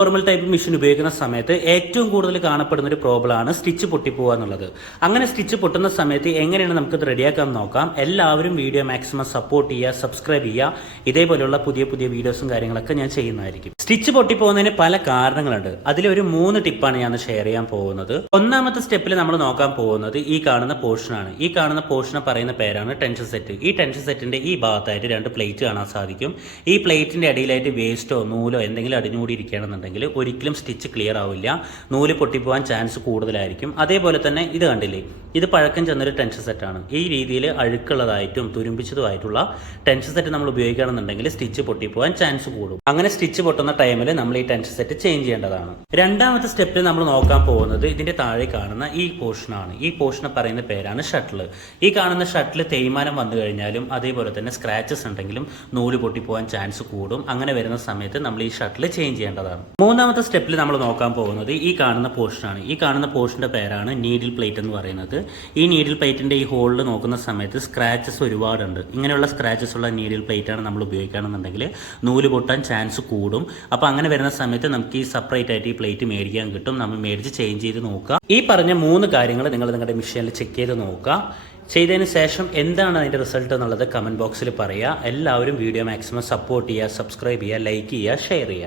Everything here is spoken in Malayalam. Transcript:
നോർമൽ ടൈപ്പ് മെഷീൻ ഉപയോഗിക്കുന്ന സമയത്ത് ഏറ്റവും കൂടുതൽ കാണപ്പെടുന്ന ഒരു പ്രോബ്ലം ആണ് സ്റ്റിച്ച് പൊട്ടിപ്പോവുക എന്നുള്ളത്. അങ്ങനെ സ്റ്റിച്ച് പൊട്ടുന്ന സമയത്ത് എങ്ങനെയാണ് നമുക്കത് റെഡിയാക്കാൻ നോക്കാം? എല്ലാവരും വീഡിയോ മാക്സിമം സപ്പോർട്ട് ചെയ്യുക സബ്സ്ക്രൈബ് ചെയ്യുക. ഇതേപോലെയുള്ള പുതിയ പുതിയ വീഡിയോസും കാര്യങ്ങളൊക്കെ ഞാൻ ചെയ്യുന്നതായിരിക്കും. സ്റ്റിച്ച് പൊട്ടിപ്പോകുന്നതിന് പല കാരണങ്ങളുണ്ട്. അതിലൊരു മൂന്ന് ടിപ്പാണ് ഞാൻ ഷെയർ ചെയ്യാൻ പോകുന്നത്. ഒന്നാമത്തെ സ്റ്റെപ്പിൽ നമ്മൾ നോക്കാൻ പോകുന്നത് ഈ കാണുന്ന പോർഷനാണ് ഈ കാണുന്ന പോർഷനെ പറയുന്ന പേരാണ് ടെൻഷൻ സെറ്റ് ഈ ടെൻഷൻ സെറ്റിന്റെ ഈ ഭാഗത്തായിട്ട് രണ്ട് പ്ലേറ്റ് കാണാൻ സാധിക്കും. ഈ പ്ലേറ്റിന്റെ അടിയിലായിട്ട് വേസ്റ്റോ നൂലോ എന്തെങ്കിലും അടിഞ്ഞുകൂടി ഒരിക്കലും സ്റ്റിച്ച് ക്ലിയർ ആവില്ല. നൂൽ പൊട്ടിപ്പോകാൻ ചാൻസ് കൂടുതലായിരിക്കും. അതേപോലെ തന്നെ ഇത് കണ്ടില്ലേ? ഇത് പഴക്കം ചെന്നൊരു ടെൻഷൻ സെറ്റാണ് ഈ രീതിയിൽ അഴുക്കുള്ളതായിട്ടും തുരുമ്പിച്ചതുമായിട്ടുള്ള ടെൻഷൻ സെറ്റ് നമ്മൾ ഉപയോഗിക്കുകയാണെന്നുണ്ടെങ്കിൽ സ്റ്റിച്ച് പൊട്ടിപ്പോകാൻ ചാൻസ് കൂടും. അങ്ങനെ സ്റ്റിച്ച് പൊട്ടുന്ന ടൈമിൽ നമ്മൾ ഈ ടെൻഷൻ സെറ്റ് ചേഞ്ച് ചെയ്യേണ്ടതാണ്. രണ്ടാമത്തെ സ്റ്റെപ്പിൽ നമ്മൾ നോക്കാൻ പോകുന്നത് ഇതിന്റെ താഴെ കാണുന്ന ഈ പോർഷനാണ് ഈ പോർഷനെ പറയുന്ന പേരാണ് ഷട്ടിൽ ഈ കാണുന്ന ഷട്ടിൽ തേയ്മാനം വന്നു കഴിഞ്ഞാലും അതേപോലെ തന്നെ സ്ക്രാച്ചസ് ഉണ്ടെങ്കിലും നൂൽ പൊട്ടിപ്പോകാൻ ചാൻസ് കൂടും. അങ്ങനെ വരുന്ന സമയത്ത് നമ്മൾ ഈ ഷട്ടിൽ ചേഞ്ച് ചെയ്യേണ്ടതാണ്. മൂന്നാമത്തെ സ്റ്റെപ്പിൽ നമ്മൾ നോക്കാൻ പോകുന്നത് ഈ കാണുന്ന പോർഷനാണ് ഈ കാണുന്ന പോർഷന്റെ പേരാണ് നീഡിൽ പ്ലേറ്റ് എന്ന് പറയുന്നത്. ഈ നീഡിൽ പ്ലേറ്റിന്റെ ഈ ഹോളിൽ നോക്കുന്ന സമയത്ത് സ്ക്രാച്ചസ് ഒരുപാടുണ്ട്. ഇങ്ങനെയുള്ള സ്ക്രാച്ചസ് ഉള്ള നീഡിൽ പ്ലേറ്റാണ് നമ്മൾ ഉപയോഗിക്കുകയാണെന്നുണ്ടെങ്കിൽ നൂൽ പൊട്ടാൻ ചാൻസ് കൂടും. അപ്പോൾ അങ്ങനെ വരുന്ന സമയത്ത് നമുക്ക് ഈ സെപ്പറേറ്റ് ആയിട്ട് ഈ പ്ലേറ്റ് മേടിക്കാൻ കിട്ടും. നമ്മൾ മേടിച്ച് ചേഞ്ച് ചെയ്ത് നോക്കുക. ഈ പറഞ്ഞ മൂന്ന് കാര്യങ്ങൾ നിങ്ങൾ നിങ്ങളുടെ മെഷീനിൽ ചെക്ക് ചെയ്ത് നോക്കുക. ചെയ്തതിന് ശേഷം എന്താണ് അതിന്റെ റിസൾട്ട് എന്നുള്ളത് കമന്റ് ബോക്സിൽ പറയുക. എല്ലാവരും വീഡിയോ മാക്സിമം സപ്പോർട്ട് ചെയ്യുക സബ്സ്ക്രൈബ് ചെയ്യുക ലൈക്ക് ചെയ്യുക ഷെയർ ചെയ്യുക.